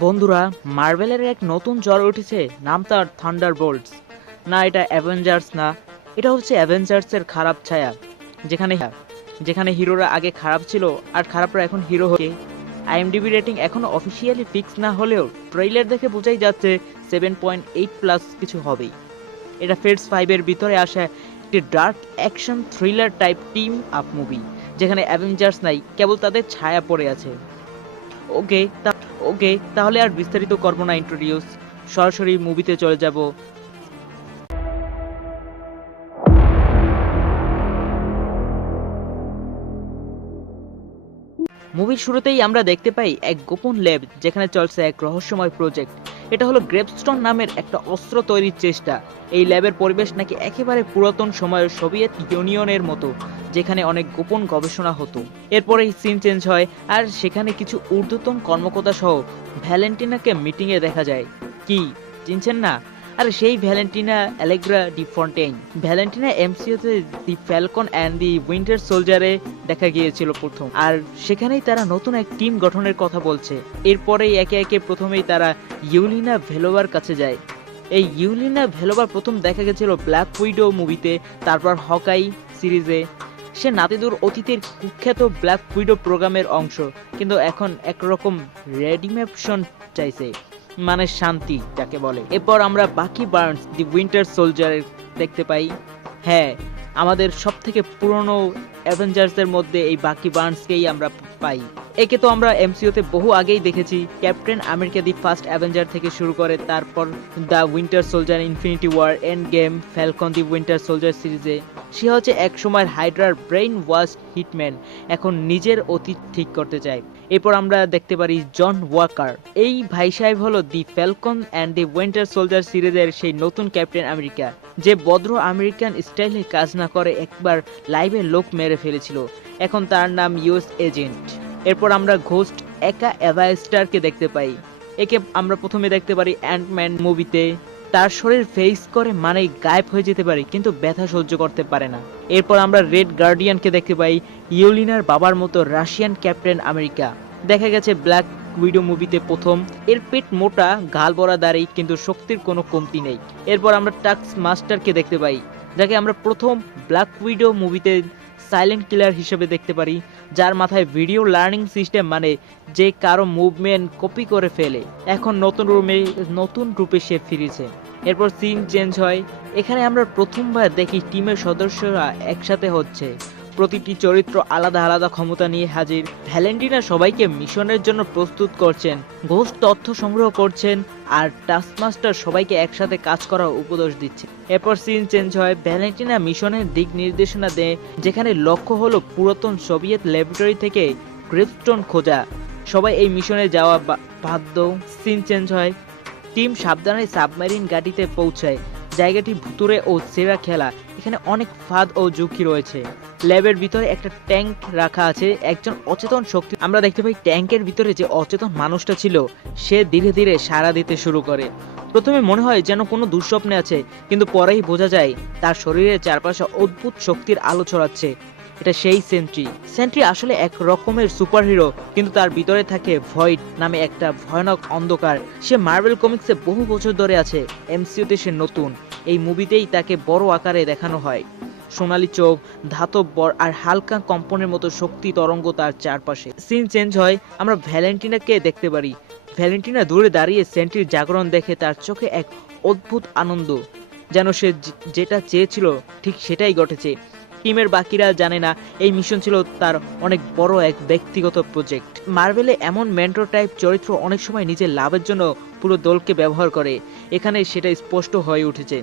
বন্ধুরা, মার্বেলের এক নতুন জ্বর উঠেছে, নাম তার থান্ডার বোল্টস না, এটা অ্যাভেঞ্জার্স না, এটা হচ্ছে অ্যাভেঞ্জার্সের খারাপ ছায়া। যেখানে যেখানে হিরোরা আগে খারাপ ছিল, আর খারাপরা এখন হিরো হয়ে আইএমডিবি রেটিং এখনও অফিসিয়ালি ফিক্স না হলেও ট্রেইলার দেখে বোঝাই যাচ্ছে সেভেন পয়েন্ট এইট প্লাস কিছু হবেই। এটা ফেডস ফাইভের ভিতরে আসা একটি dark action thriller type team up movie, যেখানে অ্যাভেঞ্জার্স নাই, কেবল তাদের ছায়া পড়ে আছে। ওকে ওকে, তাহলে আর বিস্তারিত করব না ইন্ট্রোডিউস সরাসরি মুভিতে চলে যাব। মুভির শুরুতেই আমরা দেখতে পাই এক গোপন ল্যাব, যেখানে চলছে এক রহস্যময় প্রজেক্ট এটা হলো গ্রেপস্টোন নামের একটা অস্ত্র তৈরির চেষ্টা। এই ল্যাবের পরিবেশ নাকি একেবারে পুরাতন সময়ের সোভিয়েত ইউনিয়নের মতো, যেখানে অনেক গোপন গবেষণা হতো। এরপরে সিন চেঞ্জ হয়, আর সেখানে কিছু ঊর্ধ্বতন কর্মকর্তা সহ ভ্যালেন্টিনাকে মিটিংয়ে দেখা যায়। কি, চিনছেন না? আর সেই Valentina Allegra de Fontaine. Valentina এমসিওতে the Falcon and the Winter সোলজারে দেখা গিয়েছিল প্রথম। আর সেখানেই তারা নতুন এক টিম গঠনের কথা বলছে। এরপরেই একে একে প্রথমেই তারা ইউলিনা ভেলোভার কাছে যায়। এই ইউলিনা ভেলোভার প্রথম দেখা গেছিল ব্ল্যাক উইডো মুভিতে, তারপর হকাই সিরিজে। সে নাতিদুর অতীতের কুখ্যাত ব্ল্যাক উইডো প্রোগ্রামের অংশ, কিন্তু এখন একরকম রেডিমেপশন চাইছে। মানে শান্তি যাকে বলে। এরপর আমরা বাকি বার্নস দি উইন্টার সোলজার দেখতে পাই। হ্যাঁ আমাদের সব থেকে পুরনো অ্যাভেঞ্জার্সদের মধ্যে এই বাকি বার্নসকেই আমরা পাই। একে তো আমরা এমসিওতে বহু আগেই দেখেছি। Captain America the First Avenger থেকে শুরু করে তারপর the Winter Soldier Infinity War End Game Falcon the Winter Soldier সিরিজে। সে হচ্ছে এক সময় হাইড্রার ব্রেইন ওয়াশ হিটম্যান। এখন নিজের অতীত ঠিক করতে চায়। এরপর আমরা দেখতে পারি জন ওয়াকার। এই ভাই সাহেব হলো the Falcon and the Winter Soldier সিরিজের সেই নতুন ক্যাপ্টেন আমেরিকা, যে ভদ্র আমেরিকান স্টাইলে কাজ না করে একবার লাইভে লোক মেরে ফেলেছিল। এখন তার নাম ইউএস এজেন্ট এরপর আমরা ঘোস্ট একা অ্যাভাস্টারকে দেখতে পাই। একে আমরা প্রথমে দেখতে পারি অ্যান্টম্যান মুভিতে তার শরীর ফেস করে মানে গায়েব হয়ে যেতে পারে, কিন্তু ব্যথা সহ্য করতে পারে না। এরপর আমরা রেড গার্ডিয়ানকে দেখতে পাই ইউলিনার বাবার মতো রাশিয়ান ক্যাপ্টেন আমেরিকা দেখা গেছে ব্ল্যাক উইডো মুভিতে প্রথম। এর পেট মোটা গাল বড়া দাঁড়ি, কিন্তু শক্তির কোনো কমতি নেই। এরপর আমরা টাক্স মাস্টারকে দেখতে পাই, যাকে আমরা প্রথম ব্ল্যাক উইডো মুভিতে সাইলেন্ট কিলার হিসেবে দেখতে পারি, যার মাথায় ভিডিও লার্নিং সিস্টেম মানে যে কারও মুভমেন্ট কপি করে ফেলে। এখন নতুন রুমে নতুন রূপে সে ফিরেছে। এরপর সিন চেঞ্জ হয়। এখানে আমরা প্রথমবার দেখি টিমের সদস্যরা একসাথে হচ্ছে। প্রতিটি চরিত্র আলাদা আলাদা ক্ষমতা নিয়ে হাজির। ভ্যালেন্টিনা সবাইকে মিশনের জন্য প্রস্তুত করছেন। ঘোষ তথ্য সংগ্রহ করছেন আর টাস্কমাস্টার সবাইকে একসাথে কাজ করার উপদেশ দিচ্ছে। এরপর সিন চেঞ্জ হয়। ভ্যালেন্টিনা মিশনের দিক নির্দেশনা দেয়, যেখানে লক্ষ্য হলো পুরাতন সোভিয়েত ল্যাবরেটরি থেকে গ্রেপস্টোন খোঁজা। সবাই এই মিশনে যাওয়া বাধ্য। সিন চেঞ্জ হয়। টিম সাবধানে সাবমেরিন গাড়িতে পৌঁছায়। জায়গাটি ভুতুরে ও সেরা খেলা। এখানে অনেক ফাঁদ ও ঝুঁকি রয়েছে। ল্যাবের ভিতরে একটা ট্যাঙ্ক রাখা আছে, একজন অচেতন শক্তি। আমরা দেখতে পাই ট্যাঙ্কের ভিতরে যে অচেতন মানুষটা ছিল, সে ধীরে ধীরে সাড়া দিতে শুরু করে। প্রথমে মনে হয় যেন কোনো দুঃস্বপ্নে আছে, কিন্তু পরেই বোঝা যায়, তার শরীরের চারপাশে অদ্ভুত শক্তির আলো ছড়াচ্ছে। এটা সেই সেন্ট্রি সেন্ট্রি আসলে এক রকমের সুপারহিরো কিন্তু তার ভিতরে থাকে ভয়েড নামে একটা ভয়ানক অন্ধকার। সে মার্বেল কমিক্সে বহু বছর ধরে আছে এমসিউতে সে নতুন। এই মুভিতেই তাকে বড় আকারে দেখানো হয়। সোনালি চোখ, ধাতব বর আর হালকা কম্পনের মতো শক্তি তরঙ্গ তার চারপাশে। সিন চেঞ্জ হয়, আমরা ভ্যালেন্টিনাকে দেখতে পারি। ভ্যালেন্টিনা দূরে দাঁড়িয়ে সেন্ট্রির জাগরণ দেখে তার চোখে এক অদ্ভুত আনন্দ। যেন সে যেটা চেয়েছিল, ঠিক সেটাই ঘটেছে। টিমের বাকিরা জানে না, এই মিশন ছিল তার অনেক বড় এক ব্যক্তিগত প্রজেক্ট মার্বেলে এমন মেন্টর টাইপ চরিত্র অনেক সময় নিজের লাভের জন্য পুরো দলকে ব্যবহার করে, এখানে সেটা স্পষ্ট হয়ে উঠেছে।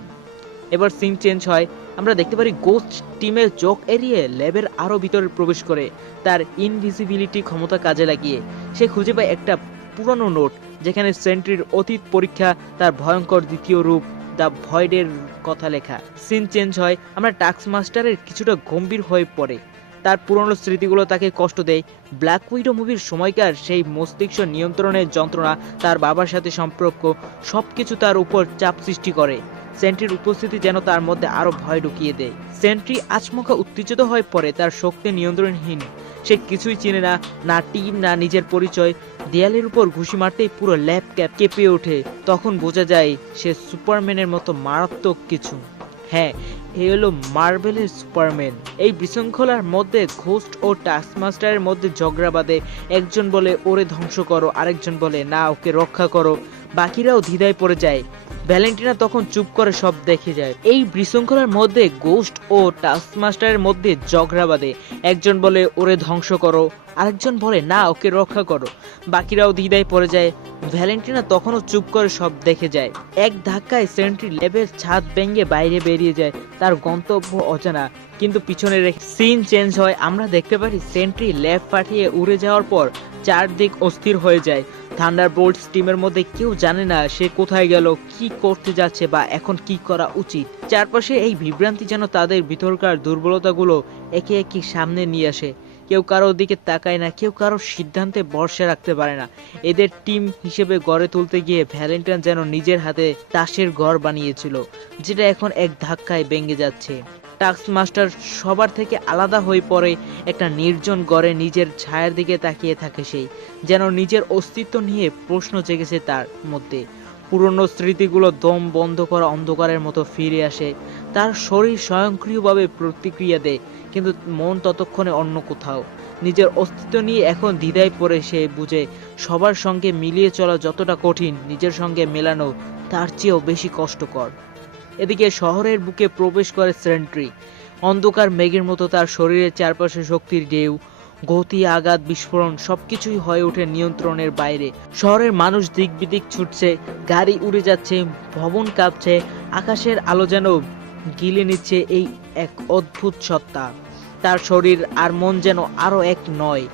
এবার সিন চেঞ্জ হয়, আমরা দেখতে পারি গোস্ট টিমের চোখ এড়িয়ে ল্যাবের আরও ভিতরে প্রবেশ করে, তার ইনভিজিবিলিটি ক্ষমতা কাজে লাগিয়ে। সে খুঁজে পায় একটা পুরনো নোট, যেখানে সেন্ট্রির অতীত পরীক্ষা, তার ভয়ঙ্কর দ্বিতীয় রূপ দ্য ভয়েডের কথা লেখা। সিন চেঞ্জ হয়, আমরা টাক্স মাস্টারের কিছুটা গম্ভীর হয়ে পড়ে। তার পুরনো স্মৃতিগুলো তাকে কষ্ট দেয়। ব্ল্যাক উইডো মুভির সময়কার সেই মস্তিষ্ক নিয়ন্ত্রণের যন্ত্রণা, তার বাবার সাথে সম্পর্ক, সবকিছু তার উপর চাপ সৃষ্টি করে। সেন্ট্রির উপস্থিতি যেন তার মধ্যে আরও ভয় ঢুকিয়ে দেয়। সেন্ট্রি আচমকা উত্তেজিত হয়ে পড়ে, তার শক্তি নিয়ন্ত্রণহীন। সে কিছুই চিনে না না টিম, না নিজের পরিচয়। দেয়ালের উপর ঘুষি মারতেই পুরো ল্যাব ক্যাপ কেঁপে ওঠে। তখন বোঝা যায়, সে সুপারম্যানের মতো মারাত্মক কিছু। হ্যাঁ এ হলো মার্বেলের সুপারম্যান। এই বিশৃঙ্খলার মধ্যে ঘোস্ট ও টাস্কমাস্টারের মধ্যে ঝগড়া বাঁধে। একজন বলে, ওরে ধ্বংস করো। আরেকজন বলে, না, ওকে রক্ষা করো। বাকিরাও দ্বিধায় পড়ে যায়। ভ্যালেন্টিনা তখন চুপ করে সব দেখে যায়। এই বিশৃঙ্খলার মধ্যে গোস্ট ও টাস্কমাস্টারের মধ্যে ঝগড়া বাঁধে। একজন বলে, ওরে ধ্বংস করো। আরেকজন বলে, না, ওকে রক্ষা করো। বাকিরাও দ্বিধায় পড়ে যায়। ভ্যালেন্টিনা তখনও চুপ করে সব দেখে যায়। এক ধাক্কায় সেন্ট্রি লেবের ছাদ ভেঙে বাইরে বেরিয়ে যায়। তার গন্তব্য অজানা। কিন্তু পিছনে রেখে সিন চেঞ্জ হয়। আমরা দেখতে পারি সেন্ট্রি ল্যাব পাঠিয়ে উড়ে যাওয়ার পর চারদিক অস্থির হয়ে যায়। থান্ডার বোল্টস টিমের মধ্যে কেউ জানে না সে কোথায় গেল, কি করতে যাচ্ছে বা এখন কি করা উচিত। চারপাশে এই বিভ্রান্তি যেন তাদের ভিতরকার দুর্বলতাগুলো একে একে সামনে নিয়ে আসে। কেউ কারোর দিকে তাকায় না, কেউ কারোর সিদ্ধান্তে ভরসা রাখতে পারে না। এদের টিম হিসেবে গড়ে তুলতে গিয়ে ভ্যালেন্টাইন যেন নিজের হাতে তাসের ঘর বানিয়েছিল, যেটা এখন এক ধাক্কায় ভেঙে যাচ্ছে। টাস্ক মাস্টার সবার থেকে আলাদা হয়ে পড়ে, একটা নির্জন গড়ে নিজের ছায়ার দিকে তাকিয়ে থাকে সেই, যেন নিজের অস্তিত্ব নিয়ে প্রশ্ন জেগেছে তার মধ্যে। পুরনো স্মৃতিগুলো দম বন্ধ করা অন্ধকারের মতো ফিরে আসে, তার শরীর স্বয়ংক্রিয়ভাবে প্রতিক্রিয়া দেয় কিন্তু মন ততক্ষণে অন্য কোথাও। নিজের অস্তিত্ব নিয়ে এখন দ্বিধায় পড়ে সে বুঝে, সবার সঙ্গে মিলিয়ে চলা যতটা কঠিন, নিজের সঙ্গে মেলানো তার চেয়েও বেশি কষ্টকর। এদিকে শহরের বুকে প্রবেশ করে সেন্ট্রি। অন্ধকার মেঘের মতো তার শরীরের চারপাশে শক্তির ঢেউ, গতি, আঘাত, বিস্ফোরণ সবকিছুই হয়ে ওঠে নিয়ন্ত্রণের বাইরে। শহরের মানুষ দিক বিদিক ছুটছে, গাড়ি উড়ে যাচ্ছে, ভবন কাঁপছে, আকাশের আলো যেন গিলে নিচ্ছে এই এক অদ্ভুত সত্তা। তার শরীর আর মন যেন আরও এক নয়।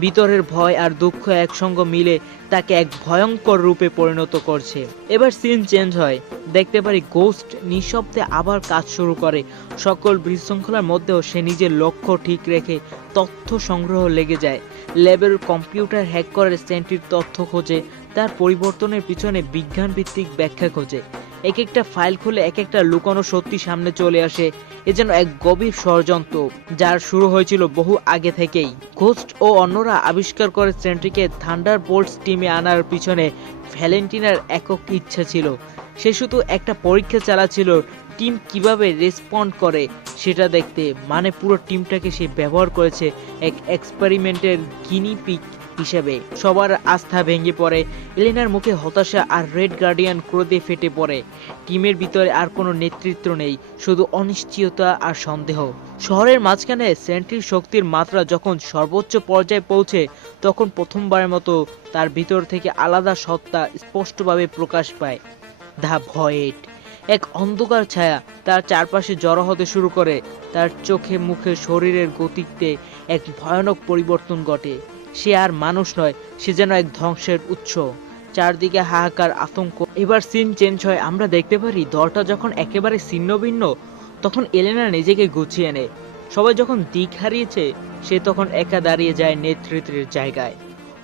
ভিতরের ভয় আর দুঃখ একসঙ্গে মিলে তাকে এক ভয়ঙ্কর রূপে পরিণত করছে। এবার সিন চেঞ্জ হয়। দেখতে পারি গোস্ট নিঃশব্দে আবার কাজ শুরু করে। সকল বিশৃঙ্খলার মধ্যেও সে নিজের লক্ষ্য ঠিক রেখে তথ্য সংগ্রহ লেগে যায়। ল্যাবের কম্পিউটার হ্যাক করে সেন্টির তথ্য খোঁজে, তার পরিবর্তনের পিছনে বিজ্ঞান ভিত্তিক ব্যাখ্যা খোঁজে। এক একটা ফাইল খুলে এক একটা লুকানো সত্যি সামনে চলে আসে। এ যেন এক গভীর ষড়যন্ত্র, যার শুরু হয়েছিল বহু আগে থেকেই। ঘোস্ট ও অন্যরা আবিষ্কার করে সেন্ট্রিকে থান্ডার বোল্টস টিমে আনার পিছনে ভ্যালেন্টিনার একক ইচ্ছা ছিল। সে শুধু একটা পরীক্ষা চালাচ্ছিল, টিম কীভাবে রেসপন্ড করে সেটা দেখতে। মানে পুরো টিমটাকে সে ব্যবহার করেছে এক এক্সপেরিমেন্টের গিনি পিক। হিসেবে। সবার আস্থা ভেঙে পড়ে, এলেনার মুখে হতাশা আর রেড গার্ডিয়ান ক্রোধে ফেটে পড়ে। টিমের ভিতরে আর কোনো নেতৃত্ব নেই, শুধু অনিশ্চয়তা আর সন্দেহ। শহরের মাঝখানে সেন্ট্রির শক্তির মাত্রা যখন সর্বোচ্চ পর্যায়ে পৌঁছে, তখন প্রথমবারের মতো তার ভিতর থেকে আলাদা সত্তা স্পষ্টভাবে প্রকাশ পায়। The Void. এক অন্ধকার ছায়া তার চারপাশে জড়ো হতে শুরু করে, তার চোখে মুখে শরীরের গতিতে এক ভয়ানক পরিবর্তন ঘটে। সে আর মানুষ নয়, সে যেন এক ধ্বংসের উৎস। চারদিকে হাহাকার, আতঙ্ক। এবার সিন চেঞ্জ হয়। আমরা দেখতে পারি, দলটা যখন একেবারে ছিন্ন ভিন্ন তখন এলেনা নিজেকে গুছিয়ে নেয়। সবাই যখন দিক হারিয়েছে, সে তখন একা দাঁড়িয়ে যায় নেতৃত্বের জায়গায়।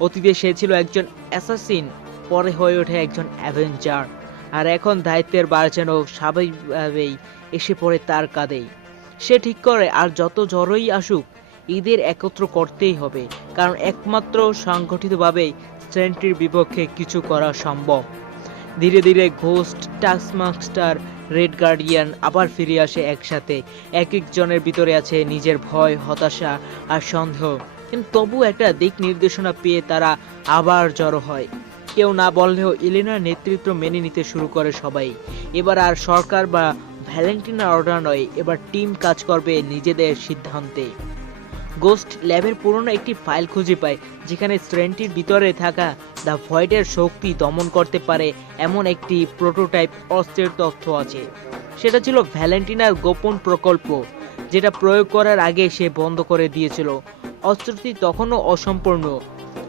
অতীতে সে ছিল একজন অ্যাসাসিন, পরে হয়ে ওঠে একজন অ্যাভেঞ্জার। আর এখন দায়িত্বের বার যেন স্বাভাবিকভাবেই এসে পড়ে তার কাঁধেই। সে ঠিক করে, আর যত জ্বরই আসুক ঈদের একত্র করতেই হবে, কারণ একমাত্র সংগঠিতভাবেই সেন্ট্রির বিপক্ষে কিছু করা সম্ভব। ধীরে ধীরে ঘোস্ট, টাস্কমাস্টার, রেড গার্ডিয়ান আবার ফিরে আসে একসাথে। এক একজনের ভিতরে আছে নিজের ভয়, হতাশা আর সন্দেহ। কিন্তু তবু একটা দিক নির্দেশনা পেয়ে তারা আবার জড়ো হয়। কেউ না বললেও ইলেনার নেতৃত্ব মেনে নিতে শুরু করে সবাই। এবার আর সরকার বা ভ্যালেন্টিনার অর্ডার নয়, এবার টিম কাজ করবে নিজেদের সিদ্ধান্তে। গোস্ট ল্যাবের পুরনো একটি ফাইল খুঁজে পায়, যেখানে স্ট্রেনটির ভিতরে থাকা দ্য ভয়েডের শক্তি দমন করতে পারে এমন একটি প্রোটোটাইপ অস্ত্রের তথ্য আছে। সেটা ছিল ভ্যালেন্টিনার গোপন প্রকল্প, যেটা প্রয়োগ করার আগে সে বন্ধ করে দিয়েছিল। অস্ত্রটি তখনও অসম্পূর্ণ,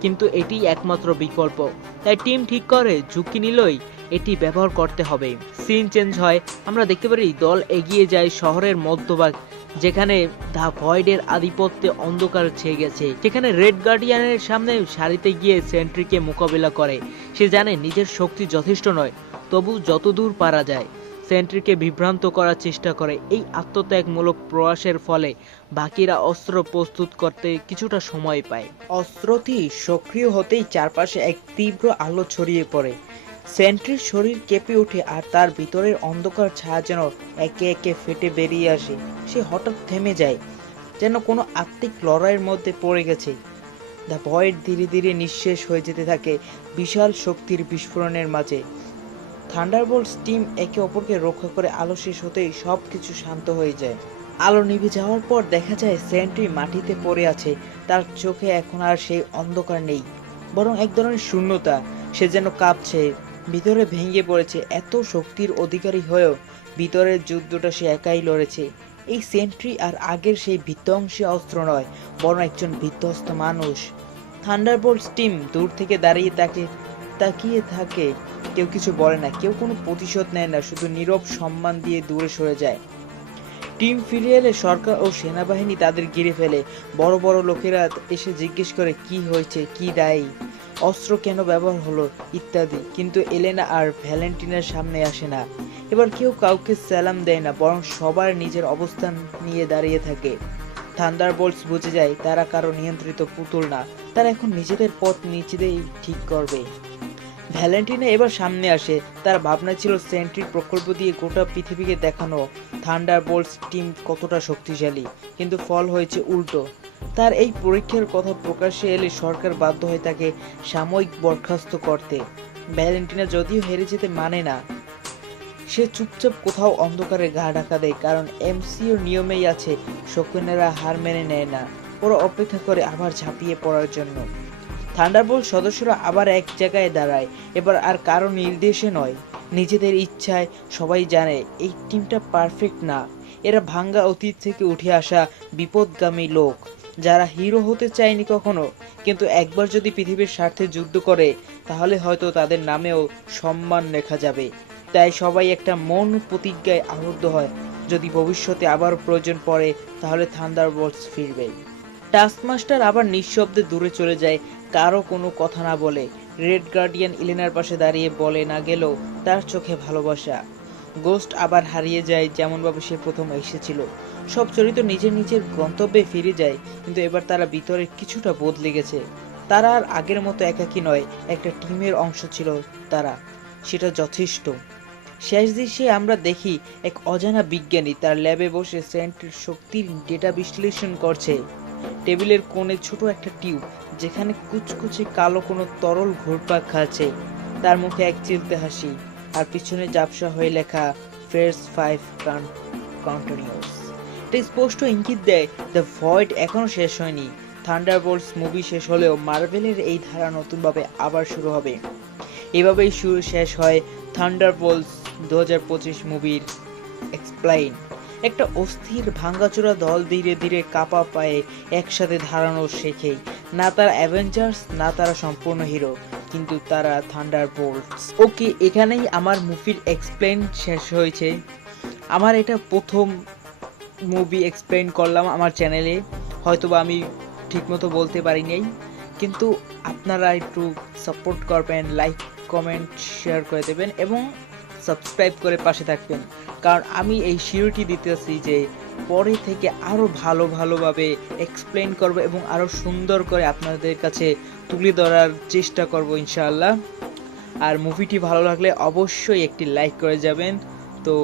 কিন্তু এটি একমাত্র বিকল্প। তাই টিম ঠিক করে, ঝুঁকি নিলই এটি ব্যবহার করতে হবে। সিন চেঞ্জ হয়, আমরা দেখতে পারি দল এগিয়ে যায় শহরের মধ্যভাগ যেখানে দা ভয়েডের আধিপত্যে অন্ধকার ছেয়ে গেছে। সেখানে রেড গার্ডিয়ানের সামনে সারিতে গিয়ে সেন্ট্রিকে মোকাবিলা করে। সে জানে নিজের শক্তি যথেষ্ট নয়, তবু যতদূর পারা যায়, সেন্ট্রিকে বিভ্রান্ত করার চেষ্টা করে। এই আত্মত্যাগমূলক প্রয়াসের ফলে বাকিরা অস্ত্র প্রস্তুত করতে কিছুটা সময় পায়। অস্ত্রটি সক্রিয় হতেই চারপাশে এক তীব্র আলো ছড়িয়ে পড়ে। সেন্ট্রির শরীর কেঁপে ওঠে আর তার ভিতরের অন্ধকার ছায়া যেন একে একে ফেটে বেরিয়ে আসে। সে হঠাৎ থেমে যায়, যেন কোনো আত্মিক লড়াইয়ের মধ্যে পড়ে গেছে। দ্য ভয়েড ধীরে ধীরে নিঃশেষ হয়ে যেতে থাকে বিশাল শক্তির বিস্ফোরণের মাঝে। থান্ডারবোল্টস টিম একে অপরকে রক্ষা করে আলো শেষ হতেই সব কিছু শান্ত হয়ে যায়। আলো নিভে যাওয়ার পর দেখা যায় সেন্ট্রি মাটিতে পড়ে আছে, তার চোখে এখন আর সেই অন্ধকার নেই, বরং এক ধরনের শূন্যতা। সে যেন কাঁপছে ভিতরে ভেঙে পড়েছে। এত শক্তির অধিকারী হয়েও ভিতরের যুদ্ধটা সে একাই লড়েছে। এই সেন্ট্রি আর আগের সেই বিধ্বংসী অস্ত্র নয়, বরং একজন বিধ্বস্ত মানুষ। থান্ডারবোল্টস টিম দূর থেকে দাঁড়িয়ে তাকে তাকিয়ে থাকে। কেউ কিছু বলে না, কেউ কোনো প্রতিশোধ নেয় না, শুধু নীরব সম্মান দিয়ে দূরে সরে যায়। টিম ফিরে এলে সরকার ও সেনাবাহিনী তাদের ঘিরে ফেলে। বড় বড় লোকেরা এসে জিজ্ঞেস করে, কি হয়েছে? কি দায়ী? অস্ত্র কেন ব্যবহার হলো? ইত্যাদি। কিন্তু এলেনা আর ভ্যালেন্টিনের সামনে আসে না। এবার কেউ কাউকে সালাম দেয় না, বরং সবার নিজের অবস্থান নিয়ে দাঁড়িয়ে থাকে। থান্ডারবোল্টস বুঝে যায়, তারা কারও নিয়ন্ত্রিত পুতুল না। তারা এখন নিজেদের পথ নিজেদেরই ঠিক করবে। ভ্যালেন্টিনা এবার সামনে আসে। তার ভাবনা ছিল সেন্ট্রির প্রকল্প দিয়ে গোটা পৃথিবীকে দেখানো। থান্ডার বোল্টস টিম কতটা শক্তিশালী, কিন্তু ফল হয়েছে উল্টো। তার এই পরীক্ষার কথা প্রকাশ্যে এলে সরকার বাধ্য হয় তাকে সাময়িক বরখাস্ত করতে। ভ্যালেন্টিনা যদিও হেরে যেতে মানে না, সে চুপচাপ কোথাও অন্ধকারে গা ঢাকা দেয়, কারণ এমসিও নিয়মেই আছে শকুনেরা হার মেনে নেয় না। ওরা অপেক্ষা করে আবার ঝাঁপিয়ে পড়ার জন্য। থান্ডারবোল্ট সদস্যরা আবার এক জায়গায় দাঁড়ায়। এবার আর কারও নির্দেশে নয়। নিজেদের ইচ্ছায় সবাই জানে, এই টিমটা পারফেক্ট না। এরা ভাঙ্গা অতীত থেকে উঠে আসা বিপদগামী লোক, যারা হিরো হতে চায়নি কখনো। কিন্তু একবার যদি পৃথিবীর স্বার্থে যুদ্ধ করে, তাহলে হয়তো তাদের নামেও সম্মান লেখা যাবে। তাই সবাই একটা মন প্রতিজ্ঞায় আবদ্ধ হয়। যদি ভবিষ্যতে আবার প্রয়োজন পড়ে, তাহলে থান্ডারবোল্টস ফিরবে। টাস্কমাস্টার আবার নিঃশব্দে দূরে চলে যায়। কারও কোনো কথা না বলে। রেড গার্ডিয়ান ইলেনার পাশে দাঁড়িয়ে বলে না গেলেও তার চোখে ভালোবাসা। গোস্ট আবার হারিয়ে যায় যেমনভাবে সে প্রথম এসেছিল। সব চরিত্র নিজের নিজের গন্তব্যে ফিরে যায়, কিন্তু এবার তারা ভিতরে কিছুটা বদলে গেছে। তারা আর আগের মতো একাকী নয়, একটা টিমের অংশ ছিল তারা। সেটা যথেষ্ট। শেষ দৃশ্যে আমরা দেখি এক অজানা বিজ্ঞানী তার ল্যাবে বসে সেন্টের শক্তির ডেটা বিশ্লেষণ করছে। টেবিলের কোণে ছোট একটা টিউব, যেখানে কুচকুচে কালো কোনো তরল ঘুরপাক খাচ্ছে। তার মুখে এক চিলতে হাসি, আর পিছনে জাপসা হয়ে লেখা ফেয়ার্স ফাইভ কন্টিনিউস এটা স্পষ্ট ইঙ্গিত দেয় দ্য ভয়েড এখনও শেষ হয়নি। থান্ডারবোল্টস মুভি শেষ হলেও মার্ভেলের এই ধারা নতুনভাবে আবার শুরু হবে। এভাবেই শুরু শেষ হয় থান্ডারবোল্টস দু হাজার পঁচিশ মুভির এক্সপ্লাইন একটা অস্থির ভাঙ্গাচোরা দল ধীরে ধীরে কাপা পায়ে একসাথে ধারানো শেখে। না তারা অ্যাভেঞ্জার্স না তারা সম্পূর্ণ হিরো, কিন্তু তারা থান্ডার বোল্টস ওকে, এখানেই আমার মুভির এক্সপ্লেন শেষ হয়েছে। আমার এটা প্রথম মুভি এক্সপ্লেন করলাম আমার চ্যানেলে হয়তোবা আমি ঠিকমতো বলতে পারি নাই, কিন্তু আপনারা একটু সাপোর্ট করবেন লাইক কমেন্ট শেয়ার করে দেবেন এবং সাবস্ক্রাইব করে পাশে থাকবেন। কারণ আমি এই শিওরিটি দিতেছি যে পরে থেকে আরও ভালো ভালোভাবে এক্সপ্লেন করব এবং আরও সুন্দর করে আপনাদের কাছে তুলে ধরার চেষ্টা করব ইনশাল্লাহ আর মুভিটি ভালো লাগলে অবশ্যই একটি লাইক করে যাবেন। তো